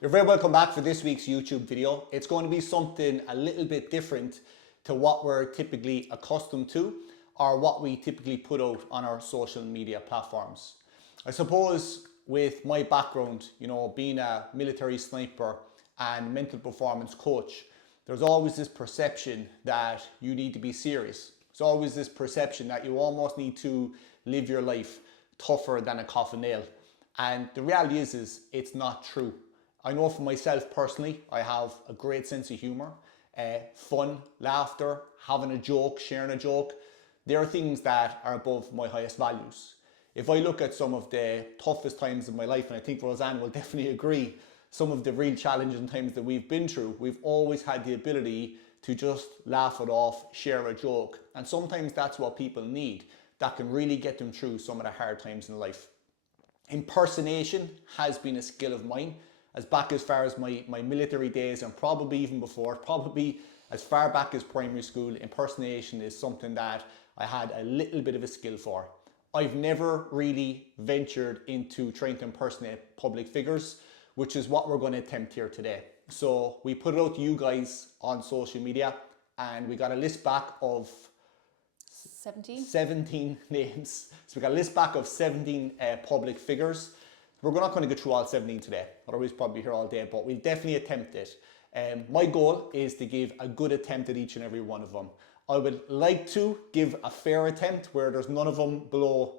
You're very welcome back for this week's YouTube video. It's going to be something a little bit different to what we're typically accustomed to or what we typically put out on our social media platforms. I suppose with my background, being a military sniper and mental performance coach, there's always this perception that you need to be serious. There's always this perception that you almost need to live your life tougher than a coffin nail. And the reality is it's not true. I know for myself personally, I have a great sense of humor, fun, laughter, having a joke, sharing a joke. There are things that are above my highest values. If I look at some of the toughest times of my life, and I think Rosanne will definitely agree, some of the real challenging times that we've been through, we've always had the ability to just laugh it off, share a joke. And sometimes that's what people need. That can really get them through some of the hard times in life. Impersonation has been a skill of mine. As back as far as my military days and probably even before, probably as far back as primary school, impersonation is something that I had a little bit of a skill for. I've never really ventured into trying to impersonate public figures, which is what we're going to attempt here today. So we put it out to you guys on social media and we got a list back of 17 names. So we got a list back of 17 public figures. We're not going to go through all 17 today, otherwise probably here all day, but we'll definitely attempt it. My goal is to give a good attempt at each and every one of them. I would like to give a fair attempt where there's none of them below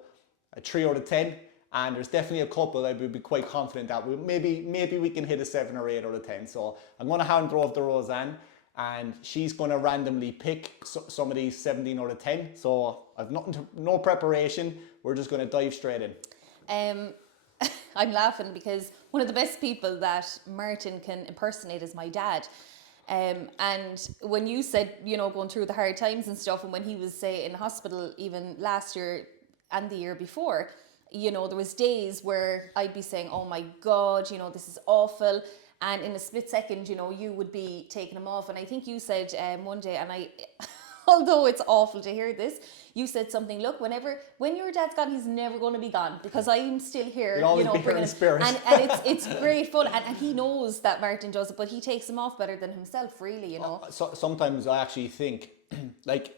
a 3 out of 10, and there's definitely a couple I would be quite confident that maybe we can hit a 7 or 8 out of 10. So I'm going to hand it off to Rosanne, and she's going to randomly pick some of these 17 out of 10. So I've no preparation. We're just going to dive straight in. I'm laughing because one of the best people that Martin can impersonate is my dad. And when you said, going through the hard times and stuff, and when he was, say, in hospital even last year and the year before, there was days where I'd be saying, oh my God, this is awful. And in a split second, you would be taking him off. And I think you said one day, and I... although it's awful to hear this, you said something, look, when your dad's gone, he's never going to be gone because I'm still here, You'll always be here in spirit. And it's great fun, and he knows that Martin does it, but he takes him off better than himself, really, So, sometimes I actually think, like,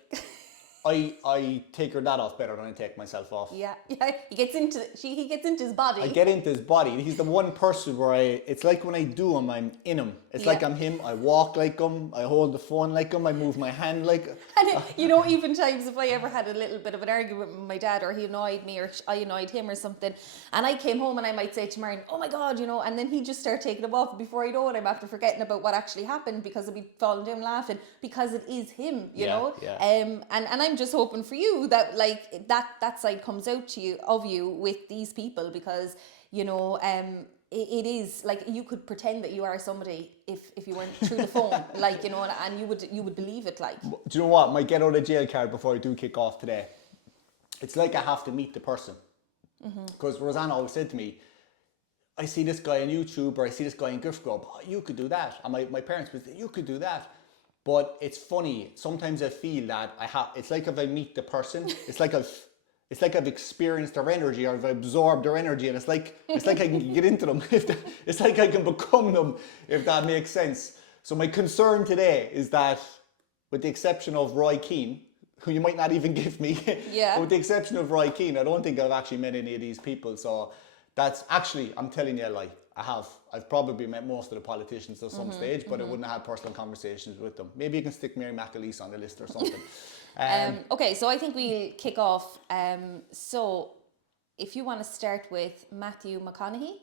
I take her dad off better than I take myself off. Yeah, he gets into his body. I get into his body. He's the one person where it's like when I do him, I'm in him. It's like I'm him. I walk like him. I hold the phone like him. I move my hand like. And even times if I ever had a little bit of an argument with my dad, or he annoyed me, or I annoyed him, or something, and I came home and I might say to Martin, "Oh my God," and then he'd just start taking him off. Before I know it, I'm after forgetting about what actually happened because I'd be falling down laughing because it is him, you know. Yeah. And I'm just hoping for you that like that side comes out to you of you with these people, because it is like you could pretend that you are somebody if you went through the phone, like, and you would believe it, like. Do you know what? My get out of jail card before I do kick off today. It's like I have to meet the person. Because Rosanne always said to me, I see this guy on YouTube or I see this guy in Gift Grub, oh, you could do that. And my parents would say, you could do that. But it's funny, sometimes I feel that it's like if I meet the person, it's like I've experienced their energy or I've absorbed their energy, and it's like I can get into them. It's like I can become them, if that makes sense. So my concern today is that, with the exception of Roy Keane, who you might not even give me, with the exception of Roy Keane, I don't think I've actually met any of these people. So that's actually, I'm telling you a lie. I've probably met most of the politicians at some stage, but I wouldn't have had personal conversations with them. Maybe you can stick Mary McAleese on the list or something. Okay, so I think we'll kick off. So if you want to start with Matthew McConaughey.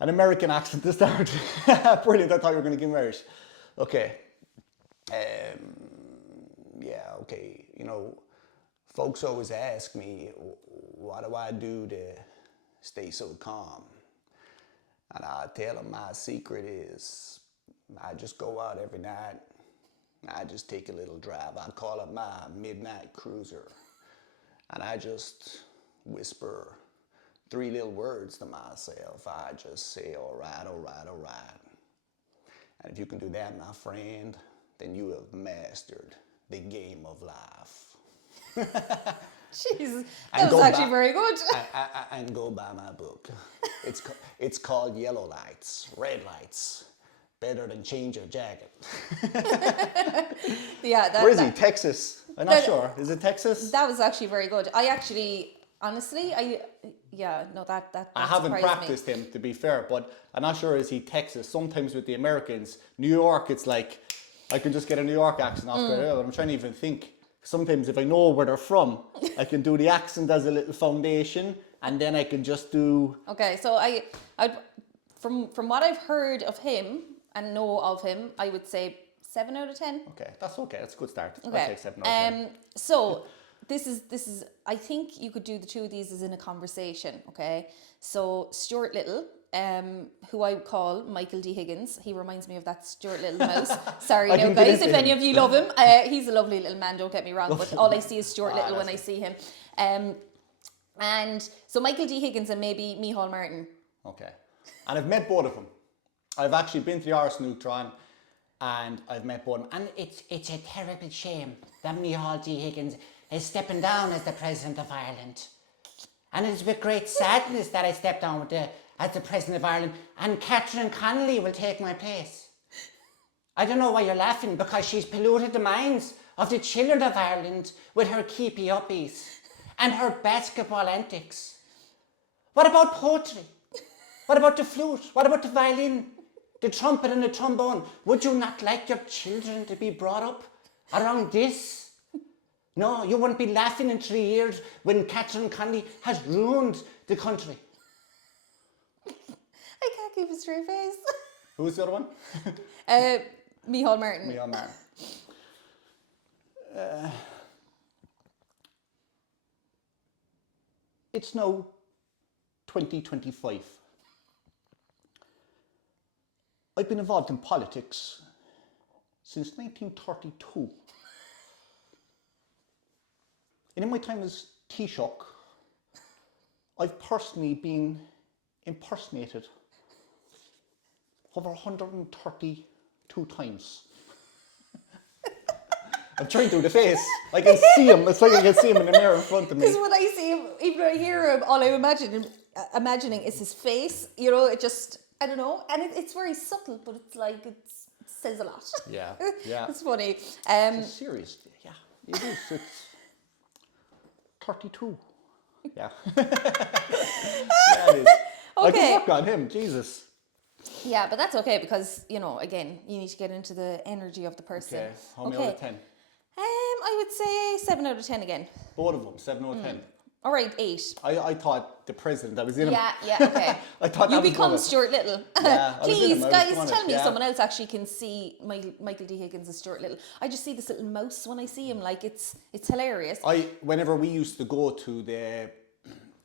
An American accent to start. Brilliant, I thought you were going to give me Irish. Okay. Okay. Folks always ask me, what do I do to stay so calm? And I tell them my secret is I just go out every night. I just take a little drive. I call it my midnight cruiser. And I just whisper 3 little words to myself. I just say, all right, all right, all right. And if you can do that, my friend, then you have mastered the game of life. Jesus, And that was go actually back- very good. And go buy my book. It's called Yellow Lights, Red Lights. Better than change your jacket. Yeah, Where is he? Texas? I'm not sure. Is it Texas? That was actually very good. I actually, honestly, that I haven't surprised practiced him, to be fair, but I'm not sure is he Texas. Sometimes with the Americans, New York, it's like, I can just get a New York accent off straight away, but I'm trying to even think. Sometimes if I know where they're from, I can do the accent as a little foundation, and then I can just do... Okay, so I'd from what I've heard of him and know of him, I would say 7 out of 10. Okay, that's okay. That's a good start. Okay. I'll take 7 out of 10. So this is I think you could do the two of these as in a conversation, okay? So Stuart Little, who I would call Michael D. Higgins. He reminds me of that Stuart Little mouse. Sorry I now can get guys, into if any him. of you love him. He's a lovely little man, don't get me wrong, but all I see is Stuart Little when I see him. And so Michael D. Higgins and maybe Micheál Martin. Okay. And I've met both of them. I've actually been to the Irish Neutron, and I've met both of them. And it's a terrible shame that Micheál D. Higgins is stepping down as the President of Ireland. And it's with great sadness that I step down as the President of Ireland, and Catherine Connolly will take my place. I don't know why you're laughing, because she's polluted the minds of the children of Ireland with her keepy-uppies and her basketball antics. What about poetry? What about the flute? What about the violin? The trumpet and the trombone? Would you not like your children to be brought up around this? No, you wouldn't be laughing in 3 years when Catherine Connolly has ruined the country. I can't keep a straight face. Who was the other one? Micheál Martin. Micheál Martin. It's now 2025. I've been involved in politics since 1932. And in my time as Taoiseach, I've personally been impersonated over 132 times. I'm trying to do the face. I can see him. It's like I can see him in the mirror in front of me. Because when I see him, even when I hear him, all I'm imagining is his face. You know, it just, I don't know. And it's very subtle, but it's like, it says a lot. Yeah, yeah. It's funny. Seriously, yeah. It is. It's 32. Yeah. Yeah, it is. I Okay. can work on him, Jesus. Yeah, but that's okay because, you know, again, you need to get into the energy of the person. Okay, how many out of 10? I would say 7 out of 10 again. Both of them, 7 out of 10. All right, 8. I thought the president that was in him. Yeah, okay. I thought You that was become one of- Stuart Little. Yeah, I was in Please, him, I was guys, doing tell it, me yeah. someone else actually can see Michael D. Higgins as Stuart Little. I just see this little mouse when I see him. Like, it's hilarious. Whenever we used to go to the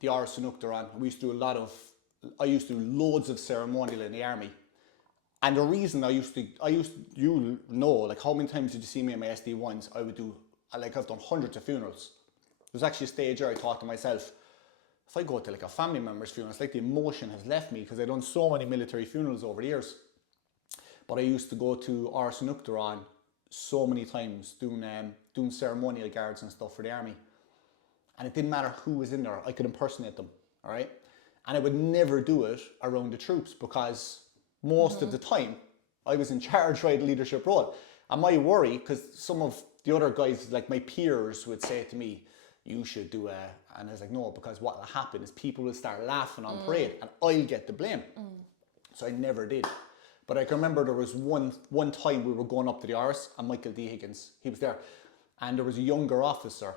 Irish Neutron, I used to do loads of ceremonial in the army. And the reason you know, like how many times did you see me in my SD1s? I would do, like I've done hundreds of funerals. There's actually a stage where I thought to myself, if I go to like a family member's funeral, it's like the emotion has left me because I've done so many military funerals over the years. But I used to go to Ars Neutron so many times doing ceremonial guards and stuff for the army. And it didn't matter who was in there, I could impersonate them, all right? And I would never do it around the troops because most of the time I was in charge, right, leadership role. And my worry, because some of the other guys, like my peers would say to me, you should do and I was like, no, because what will happen is people will start laughing on parade and I'll get the blame. So I never did. But I can remember there was one time we were going up to the Irish and Michael D. Higgins, he was there. And there was a younger officer,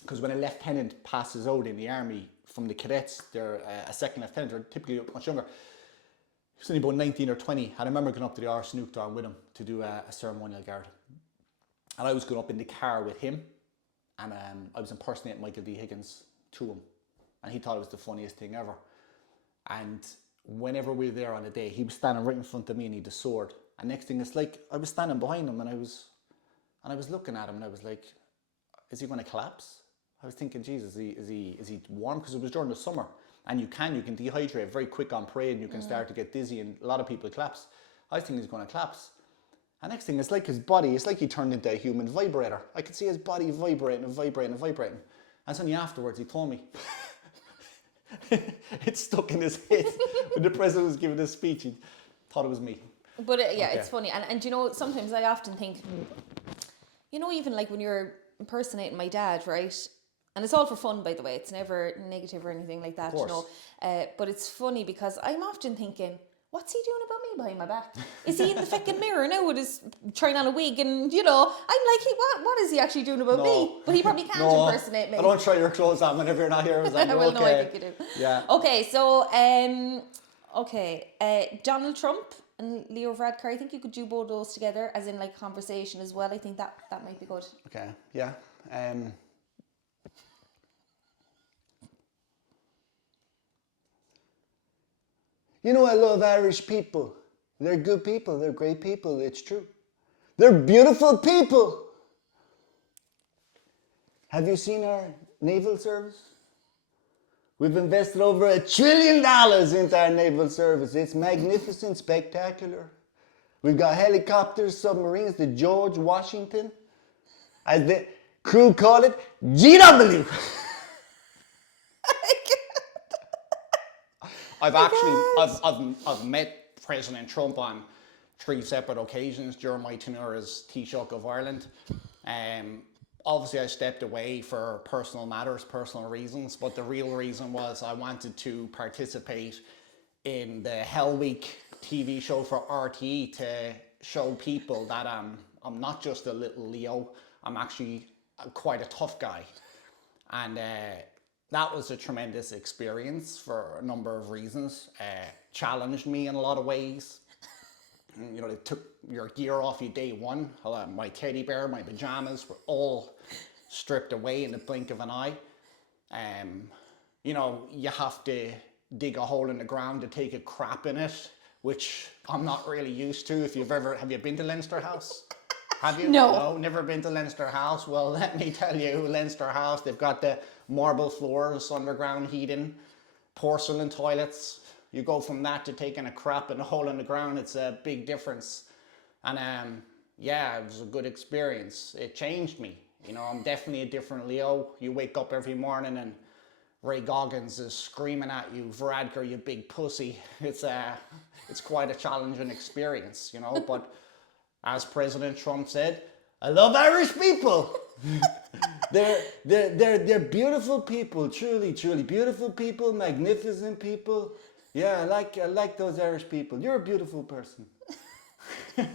because when a lieutenant passes out in the army from the cadets, they're a second lieutenant, they're typically much younger. He was only about 19 or 20. And I remember going up to the Irish Neutron with him to do a ceremonial guard. And I was going up in the car with him. And I was impersonating Michael D. Higgins to him. And he thought it was the funniest thing ever. And whenever we were there on the day, he was standing right in front of me and he had a sword. And next thing, it's like, I was standing behind him and I was looking at him and I was like, is he going to collapse? I was thinking, Jesus, is he warm? Because it was during the summer. And you can dehydrate very quick on parade and you can start to get dizzy and a lot of people collapse. I was thinking he's going to collapse. And next thing, it's like his body, it's like he turned into a human vibrator. I could see his body vibrating and vibrating and vibrating. And suddenly afterwards, he told me. It stuck in his head. When the president was giving this speech, he thought it was me. But it's funny. And you know, sometimes I often think, you know, even like when you're impersonating my dad, right? And it's all for fun, by the way. It's never negative or anything like that, you know. But it's funny because I'm often thinking, what's he doing about me behind my back? Is he in the fucking mirror now with his trying on a wig? And, you know, I'm like, what is he actually doing about me? But he probably can't impersonate me. I don't try your clothes on whenever you're not here. Well, no, I think you do. Yeah. Okay, so, Donald Trump and Leo Varadkar, I think you could do both those together, as in like conversation as well. I think that might be good. Okay, yeah. You know, I love Irish people. They're good people. They're great people. It's true. They're beautiful people. Have you seen our naval service? We've invested over $1 trillion into our naval service. It's magnificent, spectacular. We've got helicopters, submarines, the George Washington. As the crew call it, GW. I've met President Trump on 3 separate occasions during my tenure as Taoiseach of Ireland. Obviously I stepped away for personal matters, personal reasons, but the real reason was I wanted to participate in the Hell Week TV show for RTE to show people that I'm not just a little Leo, I'm actually quite a tough guy. And that was a tremendous experience for a number of reasons. Challenged me in a lot of ways. You know, they took your gear off you day one. My teddy bear, my pajamas were all stripped away in the blink of an eye. You know, you have to dig a hole in the ground to take a crap in it, which I'm not really used to. Have you been to Leinster House? Have you? No, never been to Leinster House. Well, let me tell you, Leinster House, they've got the marble floors, underground heating, porcelain toilets. You go from that to taking a crap in a hole in the ground. It's a big difference. And yeah, it was a good experience. It changed me. You know, I'm definitely a different Leo. You wake up every morning and Ray Goggins is screaming at you, Varadkar, you big pussy. It's quite a challenging experience, you know. But as President Trump said, I love Irish people. They're beautiful people, truly, truly beautiful people, magnificent people. Yeah, I like those Irish people. You're a beautiful person. I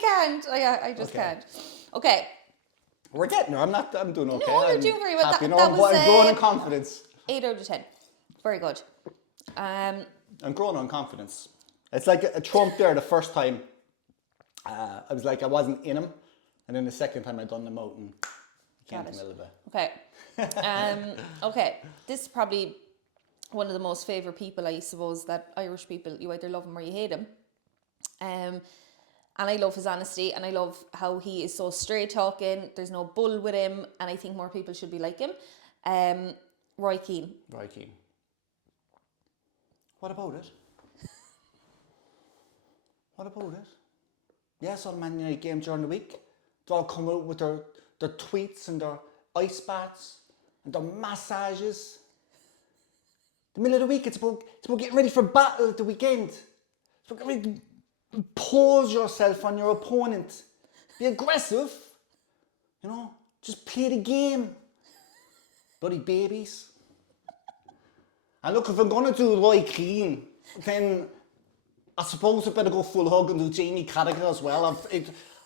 can't. I just can't. Okay. We're getting there. I'm doing okay. No, you're doing very well. Happy. I'm growing in confidence. 8 out of 10. Very good. I'm growing on confidence. It's like a Trump there the first time. I was like, I wasn't in him. And then the second time I done them out and came a little bit. Okay. Okay. This is probably one of the most favourite people, I suppose, that Irish people, you either love him or you hate him. And I love his honesty, and I love how he is so straight talking. There's no bull with him, and I think more people should be like him. Roy Keane. Roy Keane. What about it? What about it? Yeah, I saw the Man United game during the week. They all come out with their tweets and their ice baths and their massages. The middle of the week, it's about getting ready for battle at the weekend. It's about getting ready to impose yourself on your opponent. Be aggressive. You know, just play the game. Bloody babies. And look, if I'm going to do Roy Keane, then I suppose I better go full hug and do Jamie Carragher as well.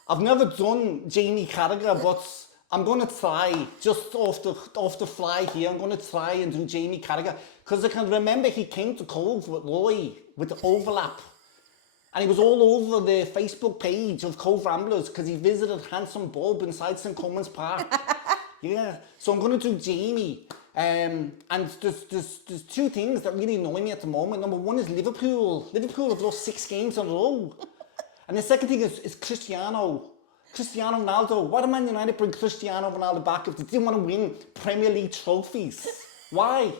I've never done Jamie Carragher, but I'm going to try, just off the fly here, I'm going to try and do Jamie Carragher. Because I can remember he came to Cove with Roy, with the overlap. And he was all over the Facebook page of Cove Ramblers because he visited Handsome Bob inside St. Cummins Park. Yeah, so I'm going to do Jamie. And there's 2 things that really annoy me at the moment. Number one is Liverpool. Liverpool have lost 6 games in a row. And the second thing is Cristiano Ronaldo. Why did Man United bring Cristiano Ronaldo back if they didn't want to win Premier League trophies? Why?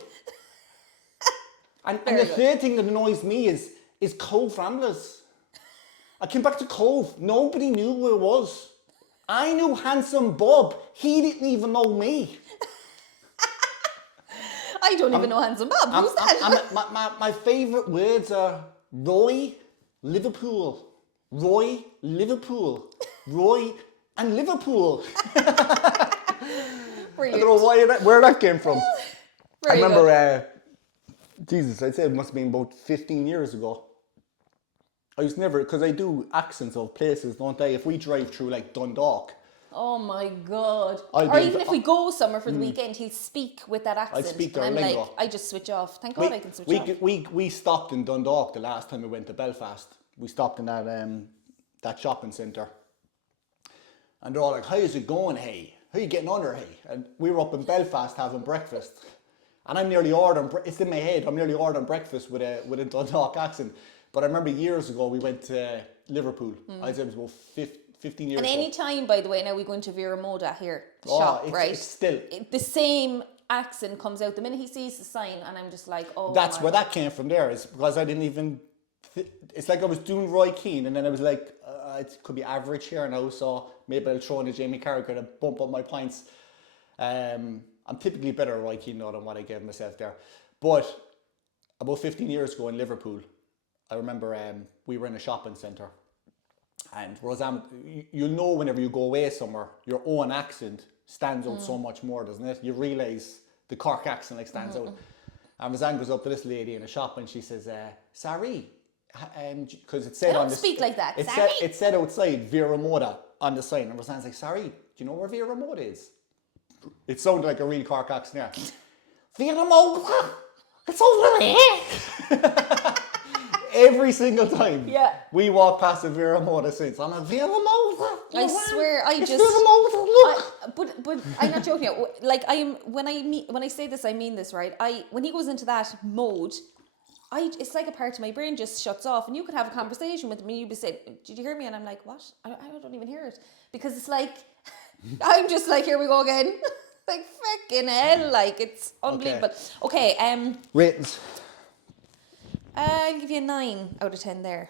And the third thing that annoys me is Cove Ramblers. I came back to Cove. Nobody knew who it was. I knew Handsome Bob. He didn't even know me. I don't even know Handsome Bob. Who's that? My favourite words are Roy, Liverpool. Roy, Liverpool. Roy and Liverpool. Brilliant. I don't know where that came from. I Very remember, Jesus, I'd say it must have been about 15 years ago. I was never, because I do accents of places, don't I? If we drive through like Dundalk. Oh my God. I'll Or be- even if we go somewhere for the weekend, he'll speak with that accent. speak and their I'm lingo. like, I just switch off. Thank God I can switch off. We stopped in Dundalk the last time we went to Belfast. We stopped in that shopping centre. And they're all like, how's it going, hey? How you getting on there, hey? And we were up in Belfast having breakfast. And I'm nearly ordering, it's in my head, I'm nearly ordering breakfast with a Dundalk accent. But I remember years ago we went to Liverpool. I'd say it was about 15 years And ago. any time, by the way, now we go into Vera Moda here, shop, right? It's still... The same accent comes out the minute he sees the sign, and I'm just like, oh. That's my where God. that came from there, is because I didn't even... It's like I was doing Roy Keane, and then I was like, it could be average here now, so maybe I'll throw in a Jamie Carragher to bump up my points. I'm typically better at Roy Keane now than what I gave myself there. But about 15 years ago in Liverpool, I remember we were in a shopping centre, and Rosanne, you'll know whenever you go away somewhere, your own accent stands out so much more, doesn't it? You realise the Cork accent like stands out. And Rosanne goes up to this lady in a shop and she says, sorry, because it said I don't on the... speak like that, It sorry. said, it said outside Vera Moda on the sign, and Rosanne's like, sorry, do you know where Vera Moda is? It sounded like a real Cork accent there. Vera Moda, it's over there. Every single time we walk past a Vera Moda since, I'm like, Vera Moda. I swear, it's Vera Moda, look. But I'm not joking. Like when I say this, I mean this, right? When he goes into that mode, it's like a part of my brain just shuts off, and you could have a conversation with me. And you'd be saying, "Did you hear me?" And I'm like, "What? I don't even hear it," because it's like I'm just like, "Here we go again." Like fucking hell, like it's unbelievable. Okay, Ratings. I'll give you a 9 out of 10 there.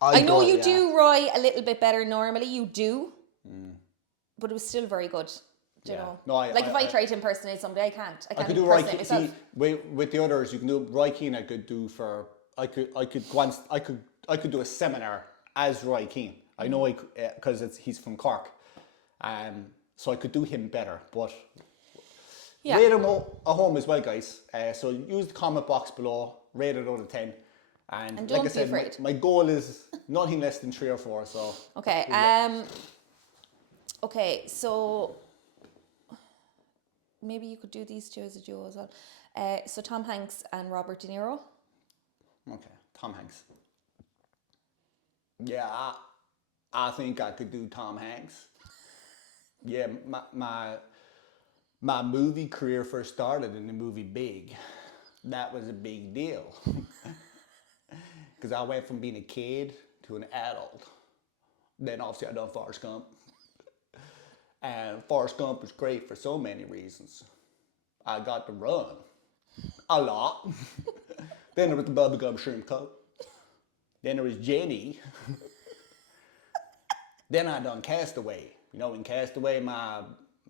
I know you do Roy a little bit better normally, you do, but it was still very good. Do you know? No, if I try to impersonate somebody, I can't. I could do Roy Keane. See, with the others, you can do Roy Keane. I could do do a seminar as Roy Keane. I know because he's from Cork, so I could do him better. But rate him at home as well, guys. So use the comment box below. Rate it out of 10. And like I said, my goal is nothing less than 3 or 4. So okay. Okay. So maybe you could do these two as a duo as well. So Tom Hanks and Robert De Niro. Okay, Tom Hanks. Yeah, I think I could do Tom Hanks. Yeah, my movie career first started in the movie Big. That was a big deal. Because I went from being a kid to an adult. Then obviously I done Forrest Gump. And Forrest Gump was great for so many reasons. I got to run a lot. Then there was the bubblegum shrimp coat. Then there was Jenny. Then I done Castaway. You know, in Castaway, my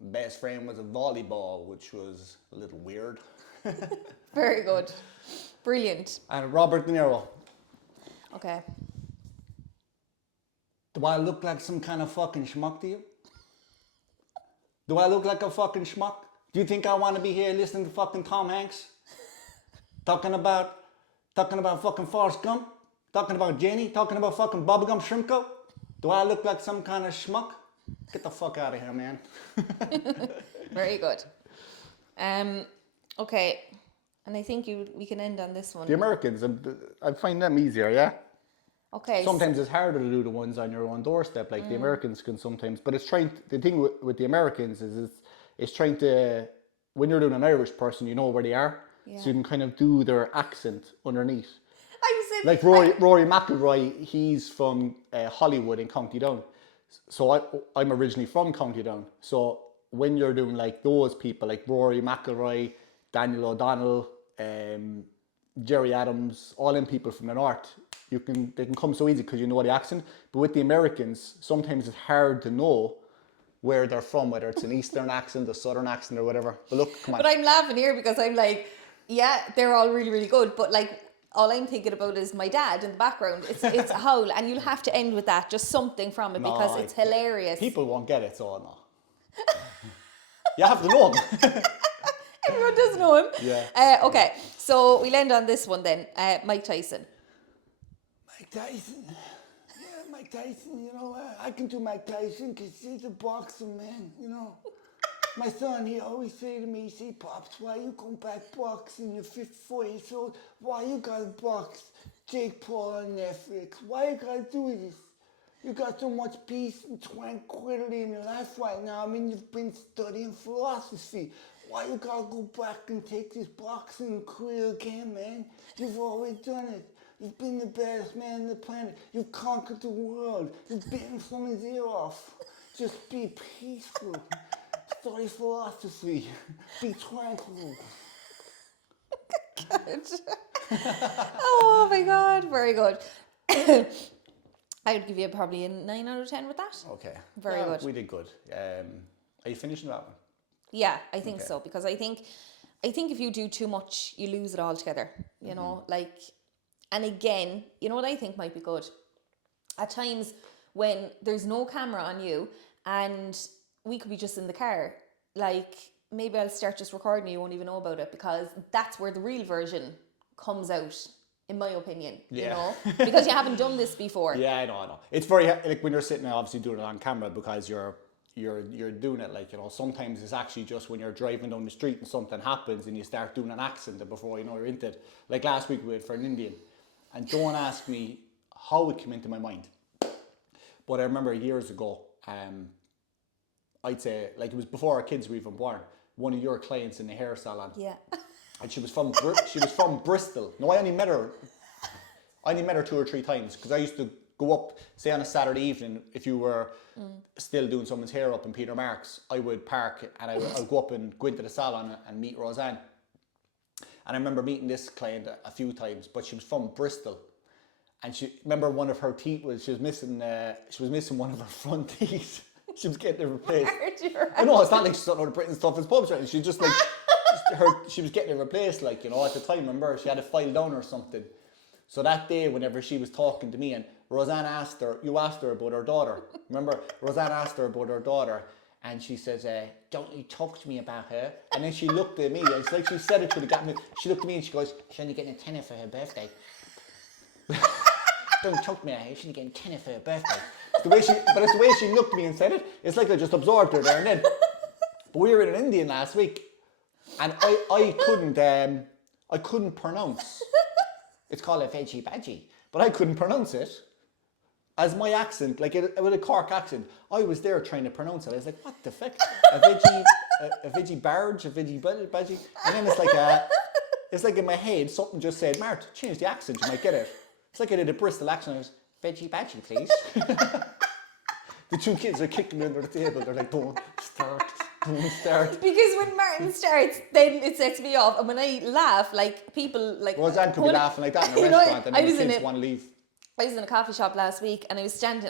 best friend was a volleyball, which was a little weird. Very good. Brilliant. And Robert De Niro. Okay. Do I look like some kind of fucking schmuck to you? Do I look like a fucking schmuck? Do you think I want to be here listening to fucking Tom Hanks? Talking about fucking Forrest Gump? Talking about Jenny? Talking about fucking bubblegum shrimp coat? Do I look like some kind of schmuck? Get the fuck out of here, man. Very good. Okay, and I think we can end on this one. The Americans, I find them easier, yeah? Okay. Sometimes it's harder to do the ones on your own doorstep, like the Americans can sometimes. But it's the thing with the Americans is it's trying to, when you're doing an Irish person, you know where they are. Yeah. So you can kind of do their accent underneath. Like Rory McIlroy, he's from Hollywood in County Down. So I'm originally from County Down. So when you're doing like those people, like Rory McIlroy, Daniel O'Donnell, Jerry Adams, all them people from the north, they can come so easy because you know the accent. But with the Americans, sometimes it's hard to know where they're from, whether it's an Eastern accent, a Southern accent, or whatever. But look, come on. But I'm laughing here because I'm like, yeah, they're all really, really good. But like, all I'm thinking about is my dad in the background. It's a howl, and you'll have to end with that, just something from it, because it's hilarious. People won't get it, so no. You have to know him. Everyone does know him. Yeah. Okay, so we'll end on this one then. Mike Tyson. Mike Tyson. Yeah, Mike Tyson, you know, I can do Mike Tyson because he's a boxing man, you know. My son, he always say to me, he say, Pops, why you come back boxing? You're 54 years old. Why you gotta box Jake Paul on Netflix? Why you gotta do this? You got so much peace and tranquility in your life right now. I mean, you've been studying philosophy. Why you gotta go back and take this boxing career again, man? You've always done it. You've been the baddest man on the planet. You've conquered the world. You've bitten someone's ear off. Just be peaceful. Study philosophy. Be tranquil. Good. Oh my God, very good. I would give you probably a 9 out of 10 with that. Okay. Very good. We did good. Are you finishing that one? Yeah, I think so, because I think if you do too much, you lose it altogether. You know, like, and again, you know what I think might be good? At times when there's no camera on you and we could be just in the car, like, maybe I'll start just recording you won't even know about it, because that's where the real version comes out, in my opinion. Yeah. You know, because you haven't done this before. Yeah, I know. It's very, like, when you're sitting there obviously doing it on camera, because you're doing it, like, you know, sometimes it's actually just when you're driving down the street and something happens and you start doing an accent, and before you know you're into it. Like last week we went for an Indian, and don't ask me how it came into my mind, but I remember years ago, I'd say, like, it was before our kids were even born, one of your clients in the hair salon. Yeah. And she was from Bristol. No, I only met her 2 or 3 times, because I used to go up, say on a Saturday evening, if you were still doing someone's hair up in Peter Marks, I would park and I'd go up and go into the salon and meet Rosanne. And I remember meeting this client a few times, but she was from Bristol. And remember one of her teeth she was missing one of her front teeth. She was getting it replaced. I know, it's not like she's not out of Britain stuff, it's pubs, right? She just like, she was getting it replaced, like, you know, at the time, remember, she had a file down or something. So that day, whenever she was talking to me, and Rosanne you asked her about her daughter. Remember, Rosanne asked her about her daughter, and she says, don't you talk to me about her? And then she looked at me, and it's like she said it to the guy. She looked at me and she goes, she's only getting a tenner for her birthday. Don't talk to me about her, she's only getting a tenner for her birthday. It's the way she looked at me and said it. It's like I just absorbed her there and then. But we were in an Indian last week, and I couldn't pronounce. It's called a veggie badgie, but I couldn't pronounce it. As my accent, like with a Cork accent, I was there trying to pronounce it. I was like, what the fuck? A veggie barge, a veggie badgie. And then it's like in my head, something just said, Mart, change the accent, you might get it. It's like I did a Bristol accent. I was, veggie badgie, please. The 2 kids are kicking under the table. They're like, don't start. Because when Martin starts, then it sets me off. And when I laugh, like, people, like... Rosanne could be laughing like that in a restaurant, and then the kids want to leave. I was in a coffee shop last week, and I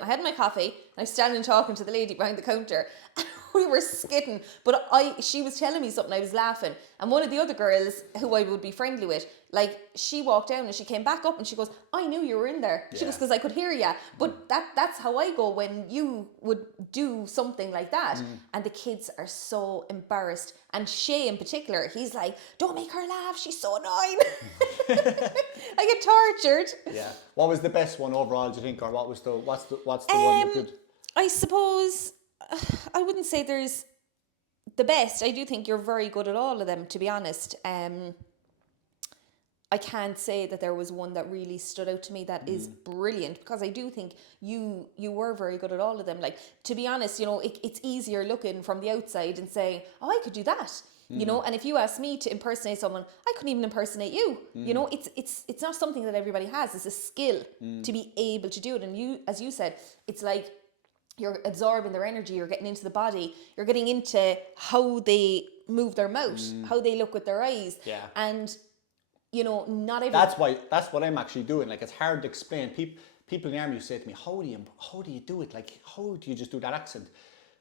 had my coffee, and I was standing talking to the lady behind the counter, and we were skitting, but she was telling me something, I was laughing, and one of the other girls who I would be friendly with, like, she walked down and she came back up and she goes, I knew you were in there. She goes, because I could hear you. But that's how I go when you would do something like that. And the kids are so embarrassed. And Shay in particular, he's like, don't make her laugh, she's so annoying. I get tortured. Yeah. What was the best one overall, do you think? Or what's the one that did? I suppose, I wouldn't say there's the best. I do think you're very good at all of them, to be honest. I can't say that there was one that really stood out to me that is brilliant, because I do think you were very good at all of them. Like, to be honest, you know, it's easier looking from the outside and saying, oh, I could do that. You know, and if you ask me to impersonate someone, I couldn't even impersonate you. You know, it's not something that everybody has. It's a skill to be able to do it. And you, as you said, it's like you're absorbing their energy, you're getting into the body, you're getting into how they move their mouth, how they look with their eyes. Yeah. And you know, not every... That's what I'm actually doing. Like, it's hard to explain. People in the army say to me, how do you do it? Like, how do you just do that accent?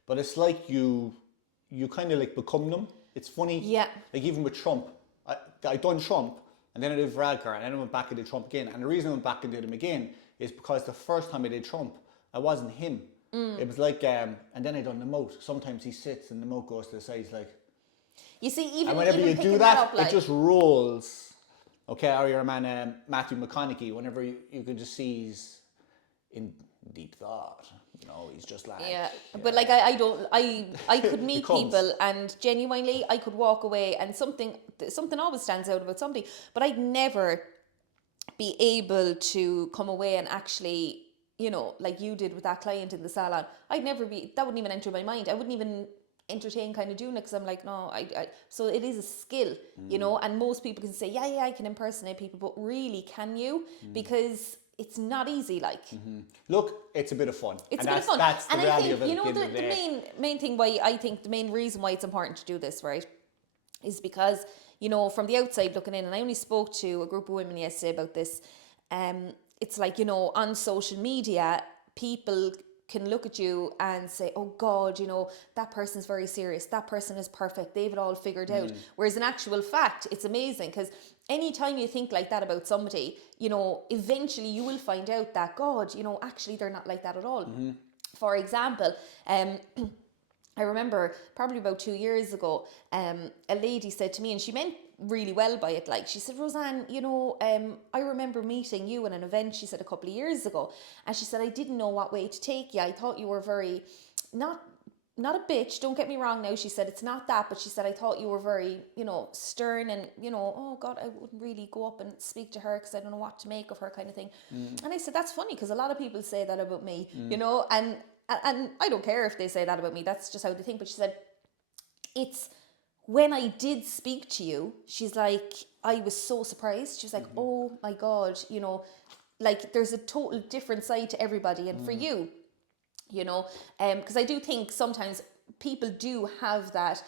But it's like you kind of like become them. It's funny. Yeah. Like, even with Trump, I done Trump, and then I did Varadkar, and then I went back and did Trump again. And the reason I went back and did him again is because the first time I did Trump, I wasn't him. It was like, and then I done the mouth. Sometimes he sits and the mouth goes to the side, like. You see, even And whenever you do that that, up, like, it just rolls. Okay, or your man Matthew McConaughey, whenever you can just see he's in deep thought. You know, he's just like... Yeah, but like I could meet people and genuinely I could walk away and something always stands out about somebody, but I'd never be able to come away and actually, you know, like you did with that client in the salon, that wouldn't even enter my mind. I wouldn't even entertain kind of doing it because I'm like, no, so it is a skill, you know, and most people can say, yeah, I can impersonate people, but really, can you? Because it's not easy, like. Look, it's a bit of fun. It's a bit of fun. That's the and reality I think, of it. you know, the main thing why I think the main reason why it's important to do this, right, is because, you know, from the outside looking in, and I only spoke to a group of women yesterday about this, it's like, you know, on social media, people can look at you and say, oh God, you know, that person's very serious, that person is perfect, they've it all figured out. Whereas in actual fact, it's amazing because anytime you think like that about somebody, you know, eventually you will find out that, God, you know, actually they're not like that at all. For example, I remember probably about 2 years ago, a lady said to me, and she meant really well by it, like, she said, Rosanne, you know, I remember meeting you in an event, she said, a couple of years ago, and she said, I didn't know what way to take you. I thought you were very, not a bitch, don't get me wrong now, she said, it's not that, but she said, I thought you were very, you know, stern and, you know, oh God, I wouldn't really go up and speak to her because I don't know what to make of her kind of thing. And I said, that's funny because a lot of people say that about me, you know, and I don't care if they say that about me, that's just how they think. But she said, it's when I did speak to you, she's like, I was so surprised. She was like, oh my God, you know, like there's a total different side to everybody. And for you, you know, because I do think sometimes people do have that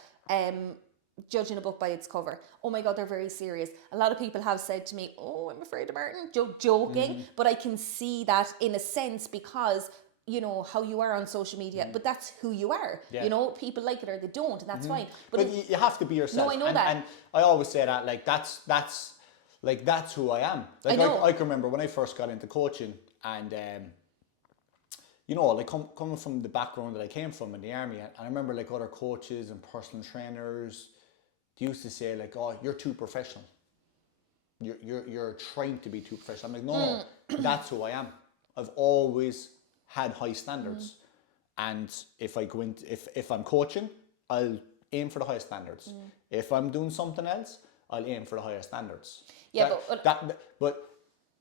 judging a book by its cover. Oh my God, they're very serious. A lot of people have said to me, oh, I'm afraid of Martin, joking. But I can see that in a sense because, you know, how you are on social media, but that's who you are. You know, people like it or they don't, and that's fine. But you have to be yourself. No, I know that. And I always say that, like, that's who I am. Like, I can remember when I first got into coaching and, you know, like coming from the background that I came from in the army, and I remember like other coaches and personal trainers, they used to say like, oh, you're too professional. You're trying to be too professional. I'm like, no, that's who I am. I've always had high standards, and if I go into if I'm coaching, I'll aim for the highest standards. If I'm doing something else, I'll aim for the higher standards. Yeah, but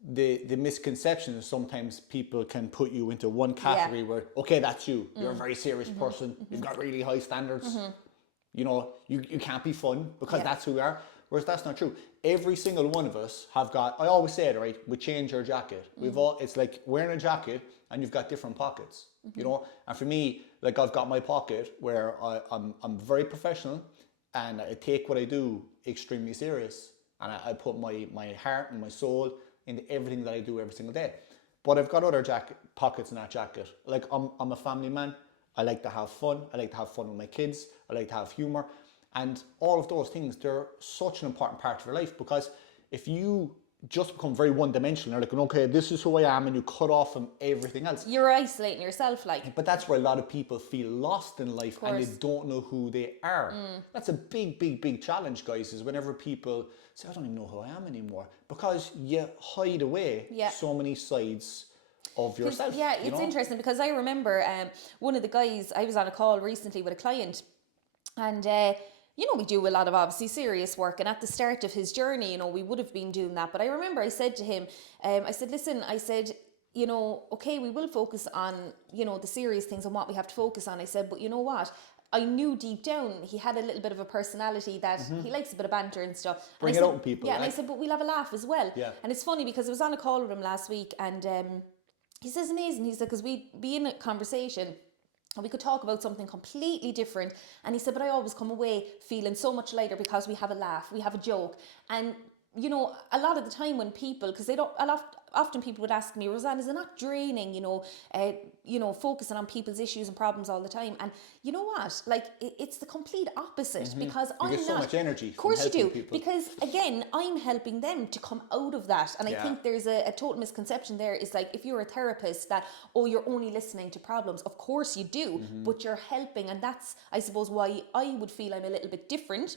the misconception is sometimes people can put you into one category where, okay, that's you. You're a very serious person. You've got really high standards. You know, you can't be fun because that's who we are. Whereas that's not true. Every single one of us have got, I always say it, right? We change our jacket. It's like wearing a jacket and you've got different pockets, you know? And for me, like I've got my pocket where I'm very professional and I take what I do extremely serious. And I put my heart and my soul into everything that I do every single day. But I've got other pockets in that jacket. Like I'm a family man. I like to have fun. I like to have fun with my kids. I like to have humor. And all of those things, they're such an important part of your life, because if you just become very one-dimensional, like, okay, this is who I am, and you cut off from everything else. You're isolating yourself, like. But that's where a lot of people feel lost in life and they don't know who they are. That's a big challenge, guys, is whenever people say, I don't even know who I am anymore, because you hide away so many sides of yourself. Yeah, it's interesting because I remember one of the guys, I was on a call recently with a client, and you know, we do a lot of obviously serious work, and at the start of his journey, you know, we would have been doing that. But I remember I said to him, I said, listen, I said, you know, okay, we will focus on, you know, the serious things and what we have to focus on. I said, but you know what? I knew deep down he had a little bit of a personality that he likes a bit of banter and stuff. Bring it out with people. Yeah, and I said, but we'll have a laugh as well. Yeah. And it's funny because I was on a call with him last week, and he says amazing. He said, because we'd be in a conversation and we could talk about something completely different. And he said, but I always come away feeling so much lighter because we have a laugh, we have a joke. And you know, a lot of the time when people, because often people would ask me, Rosanne, is it not draining, focusing on people's issues and problems all the time? And you know what? Like, it's the complete opposite, because You I'm get not. so much energy Of course from you do, helping people. because again, I'm helping them to come out of that. And I Yeah. think there's a total misconception there. Is like, if you're a therapist, that, oh, you're only listening to problems. Of course you do, but you're helping. And that's, I suppose, why I would feel I'm a little bit different.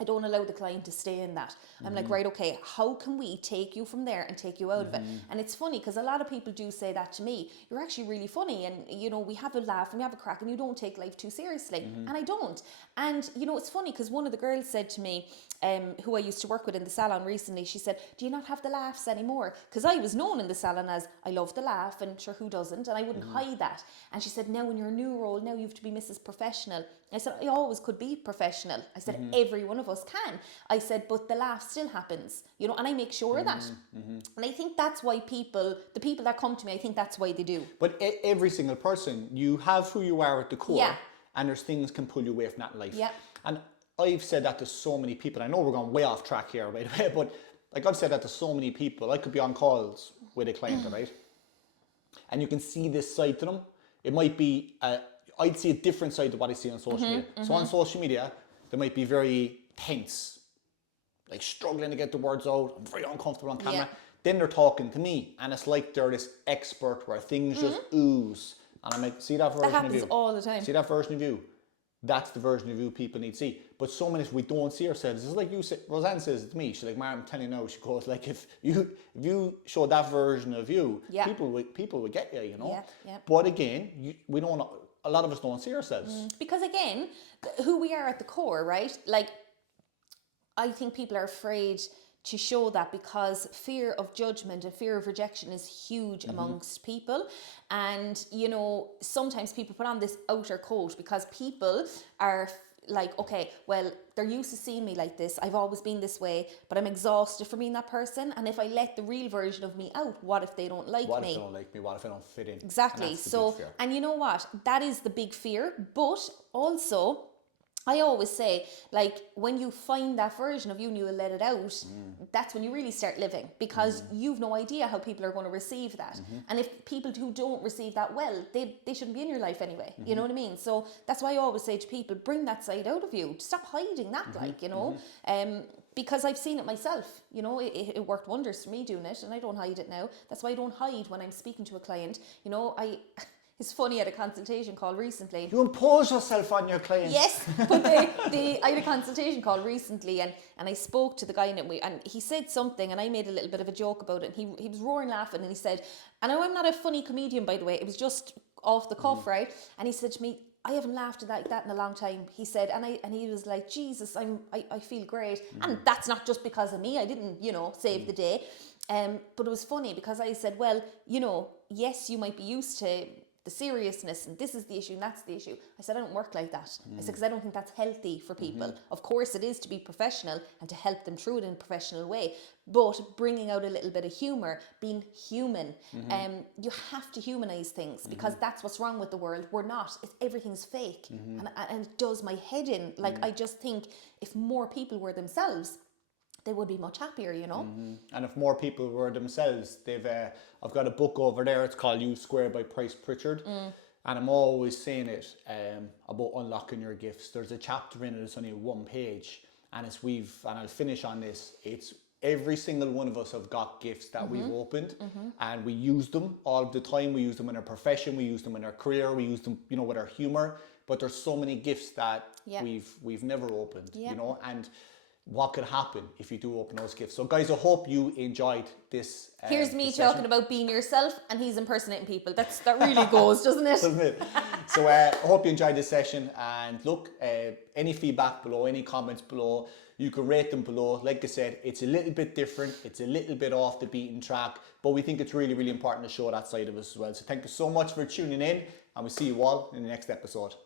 I don't allow the client to stay in that. I'm like, right, okay, how can we take you from there and take you out of it? And it's funny because a lot of people do say that to me. You're actually really funny, and we have a laugh and we have a crack, and you don't take life too seriously. And I don't. And it's funny because one of the girls said to me, who I used to work with in the salon recently, she said, do you not have the laughs anymore? Because I was known in the salon as, I love the laugh, and sure, who doesn't? And I wouldn't hide that. And she said, now in your new role, now you have to be Mrs. Professional. I said, I always could be professional. I said, every one of us can. I said, but the laugh still happens, and I make sure of that. And I think that's why the people that come to me, I think that's why they do. But every single person, you have who you are at the core, Yeah. and there's things can pull you away from that in life. Yeah. And I've said that to so many people. I know we're going way off track here, by the way, but like I've said that to so many people. I could be on calls with a client, right? And you can see this side to them. It might be, I'd see a different side to what I see on social media. So on social media, they might be very tense, like struggling to get the words out. I'm very uncomfortable on camera. Yeah. Then they're talking to me, and it's like they're this expert where things just ooze. And I'm like, see that version of you? That happens all the time. See that version of you? That's the version of you people need to see. But so many we don't see ourselves. It's like you say, Rosanne says it to me. She's like, Mara, I'm telling you now. She goes like, if you show that version of you, Yeah. people would get you, Yeah, yeah. But again, we don't. A lot of us don't see ourselves. Because again, who we are at the core, right? Like, I think people are afraid to show that because fear of judgment and fear of rejection is huge amongst people. And, sometimes people put on this outer coat because people are like, okay, well, they're used to seeing me like this. I've always been this way, but I'm exhausted from being that person. And if I let the real version of me out, what if they don't like me? What if they don't like me? What if I don't fit in? Exactly. And that's the So, big fear. and you know what? That is the big fear. But also, I always say, like, when you find that version of you and you let it out, that's when you really start living, because you've no idea how people are going to receive that. And if people who don't receive that well, they shouldn't be in your life anyway. You know what I mean? So that's why I always say to people, bring that side out of you. Stop hiding that, because I've seen it myself. It worked wonders for me doing it, and I don't hide it now. That's why I don't hide when I'm speaking to a client. It's funny, I had a consultation call recently. You impose yourself on your clients. Yes, but I had a consultation call recently, and I spoke to the guy, and he said something, and I made a little bit of a joke about it, and he was roaring laughing, and he said, and I'm not a funny comedian, by the way, it was just off the cuff, right? And he said to me, I haven't laughed like that in a long time, he said, and he was like, Jesus, I feel great. And that's not just because of me, I didn't, save the day. But it was funny because I said, well, yes, you might be used to the seriousness, and this is the issue and that's the issue. I said, I don't work like that. I said, because I don't think that's healthy for people. Of course it is to be professional and to help them through it in a professional way, but bringing out a little bit of humour, being human. You have to humanise things, because that's what's wrong with the world. We're not. Everything's fake. And it does my head in. Like, I just think if more people were themselves, they would be much happier, And if more people were themselves, I've got a book over there, it's called U Squared by Price Pritchard. And I'm always saying it about unlocking your gifts. There's a chapter in it, it's only one page. And and I'll finish on this. It's every single one of us have got gifts that we've opened, and we use them all the time. We use them in our profession, we use them in our career, we use them, with our humor. But there's so many gifts that we've never opened, and what could happen if you do open those gifts. So guys, I hope you enjoyed this. Here's me this talking session. about being yourself, and he's impersonating people. That really goes, doesn't it? Doesn't it? So I hope you enjoyed this session, and look, any feedback below, any comments below, you can rate them below. Like I said, it's a little bit different, it's a little bit off the beaten track, but we think it's really, really important to show that side of us as well. So thank you so much for tuning in, and we'll see you all in the next episode.